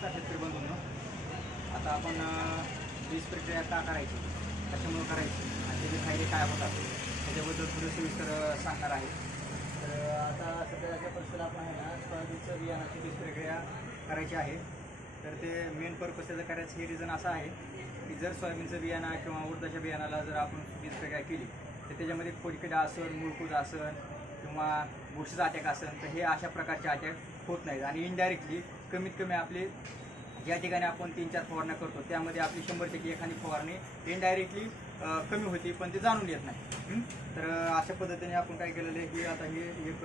नमस्कार शेतकरी बंधूंनो. आता आपण वीज प्रक्रिया का करायची. कशामुळे करायची? आणि त्याचे फायदे काय होतात? त्याच्याबद्दल थोडं सविस्तर सांगणार आहे. तर आता सध्याच्या परिस्थितीला आपण आहे ना सोयाबीनचं बियाणाची वीज प्रक्रिया करायची आहे. तर ते मेन पर्पज त्याचं करायचं हे रिझन असं आहे की जर सोयाबीनचं बियाणं किंवा उडदाच्या बियाणाला जर आपण वीज प्रक्रिया केली तर त्याच्यामध्ये खोडकिडा असन मुळकूज असन किंवा बुरशीचा अटॅक असेल तर हे अशा प्रकारचे अटॅक होत नाहीत. आणि इनडायरेक्टली कमीत कमी आपले ज्या ठिकाणी आपण तीन चार फवारण्या करतो त्यामध्ये आपली शंभर टक्के एखादी फवारणी इनडायरेक्टली कमी होती पण ते जाणून येत नाही. तर अशा पद्धतीने आपण काय केलेलं आहे की आता हे एक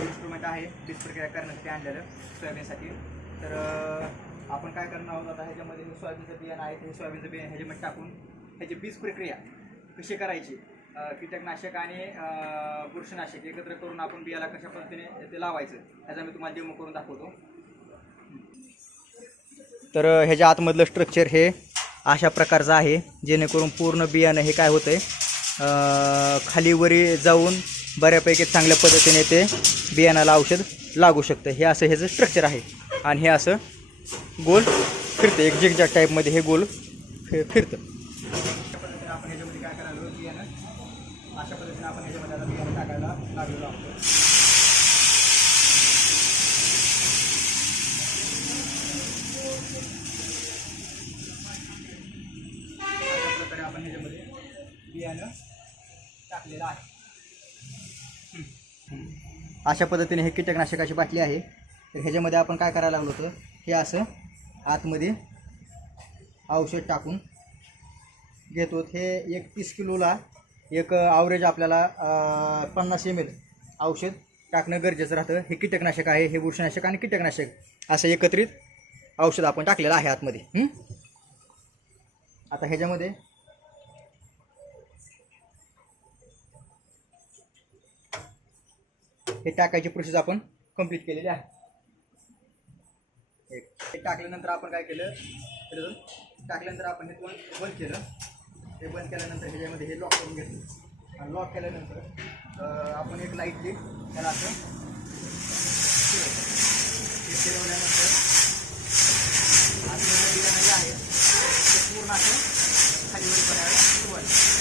इन्स्ट्रुमेंट आहे बीज प्रक्रिया करण्यासाठी आणलेलं सोयाबीनसाठी. तर आपण काय करणार आहोत आता ह्याच्यामध्ये हे सोयाबीनचं बियाणं आहे हे सोयाबीनचं बियाणं ह्याच्यामध्ये टाकून ह्याची बीज प्रक्रिया कशी करायची? कीटकनाशक आणि बुरशनाशक बुरशीनाशक एकत्र करून आपण बियाला कशा पद्धतीने ते लावायचं ह्याचा मी तुम्हाला डेमो करून दाखवतो. तर ह्याच्या आतमधलं स्ट्रक्चर हे अशा प्रकारचं आहे जेणेकरून पूर्ण बियाणं हे काय होतं आहे खाली वरी जाऊन बऱ्यापैकी चांगल्या पद्धतीने ते बियाणाला औषध लागू शकतं. हे असं ह्याचं स्ट्रक्चर आहे. आणि हे असं गोल फिरतं. एक जिगजॅग टाईपमध्ये हे गोल फि फिरतं. आपण ह्याच्यामध्ये काय करायला बियाणं. अशा पद्धतीने आपण ह्याच्यामध्ये आता बियाणं टाकायला लागलेलो आहोत. आपण ह्याच्यामध्ये बियाणं टाकलेलं आहे. अशा पद्धतीने हे कीटकनाशकाची बाटली आहे. तर ह्याच्यामध्ये आपण काय करायला लागलो होतं? हे असं आतमध्ये औषध टाकून घेतो. हे एक तीस किलोला एक आवरेज आपल्याला पन्नास एम एल औषध टाकणं गरजेचं राहतं. हे कीटकनाशक आहे हे बुरशीनाशक आणि कीटकनाशक असं एकत्रित औषध आपण टाकलेलं आहे आतमध्ये. आता ह्याच्यामध्ये हे टाकायची प्रोसेस आपण कंप्लीट केलेली आहे. हे टाकल्यानंतर आपण काय केलं? टाकल्यानंतर आपण हे दोन बंद केलं. हे बंद केल्यानंतर ह्याच्यामध्ये हे लॉक करून घेतलं. आणि लॉक केल्यानंतर आपण एक लाईटली त्याला असं फिरवलं. फिरवल्यानंतर आतमध्ये बियाणं जे आहे ते पूर्ण असं खाली वर पडायला सुरुवात झाली.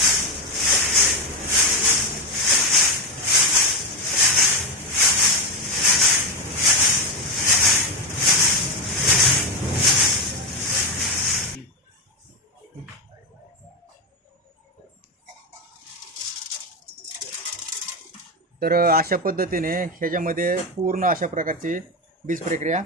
तर अशा पद्धतीने ह्याच्यामध्ये पूर्ण अशा प्रकारची बीज प्रक्रिया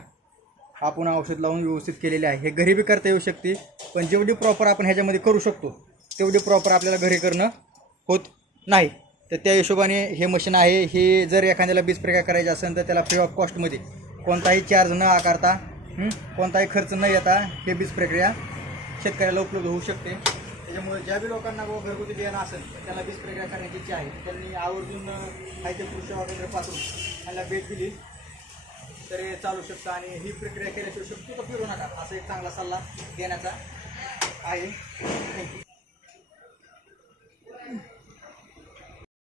आपण औषध लावून व्यवस्थित केलेली आहे. हे घरी बी करता येऊ शकते पण जेवढी प्रॉपर आपण ह्याच्यामध्ये करू शकतो तेवढी प्रॉपर आपल्याला घरी करणं होत नाही. तर त्या हिशोबाने हे मशीन आहे हे जर एखाद्याला बीज प्रक्रिया करायची असेल तर त्याला फ्री ऑफ कॉस्टमध्ये कोणताही चार्ज न आकारता कोणताही खर्च न येता हे बीज प्रक्रिया शेतकऱ्याला उपलब्ध होऊ शकते. त्याच्यामुळे ज्या बी लोकांना बाबा घरगुती बियाणं असेल त्याला बीज प्रक्रिया करण्याची इच्छा आहे. त्यांनी आवर्जून खायचे कृषी वगैरे पाठवून त्याला भेट दिली. तर हे चालू शकतं आणि ही प्रक्रिया केल्याशिवाय शक्यतो फिरू नका. असा एक चांगला सल्ला देण्याचा आहे. थँक्यू